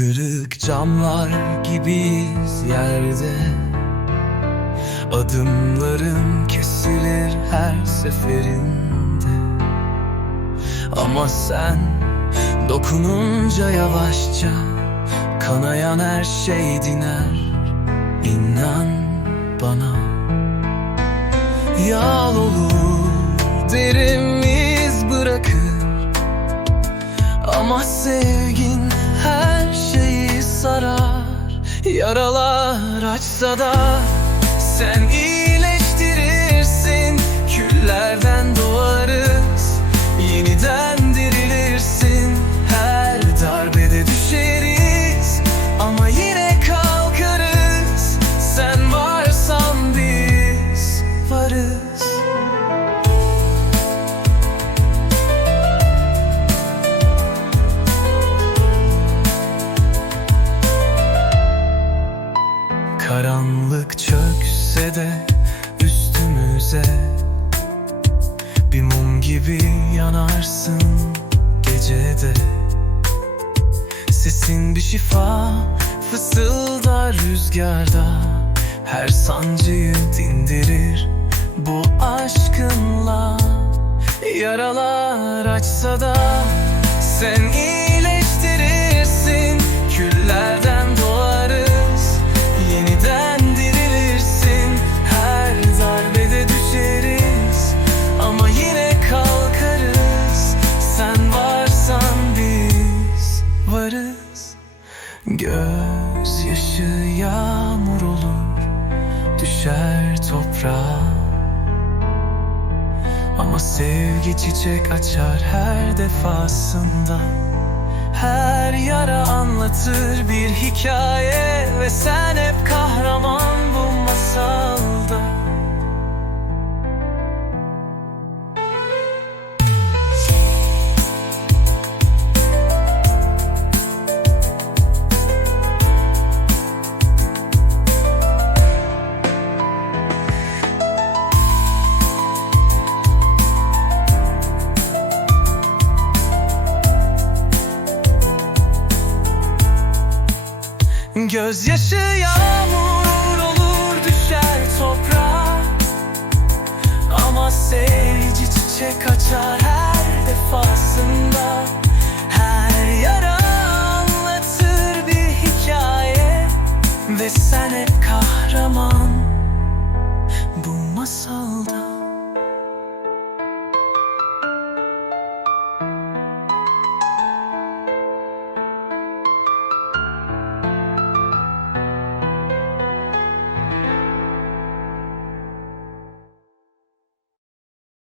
Kırık camlar gibiyiz yerde. Adımlarım kesilir her seferinde. Ama sen dokununca yavaşça Kanayan her şey diner. İnan bana. Yal olur derim iz bırakır. Ama sevgin Yaralar açsa da sen iyileştirirsin de üstümüze. Bir mum gibi yanarsın gecede. Sesin bir şifa fısıldar rüzgarda. Her sancıyı dindirir bu aşkınla. Yaralar açsa da sen iyileştirirsin Gözyaşı yağmur olur Düşer toprağa. Ama sevgi çiçek açar her defasında. Her yara anlatır bir hikaye Ve sen hep kahraman bu masalda Gözyaşı yağmur olur düşer toprağa Ama sevgi çiçek açar her defasında. Her yara anlatır bir hikaye Ve sen hep kahraman. Bu masal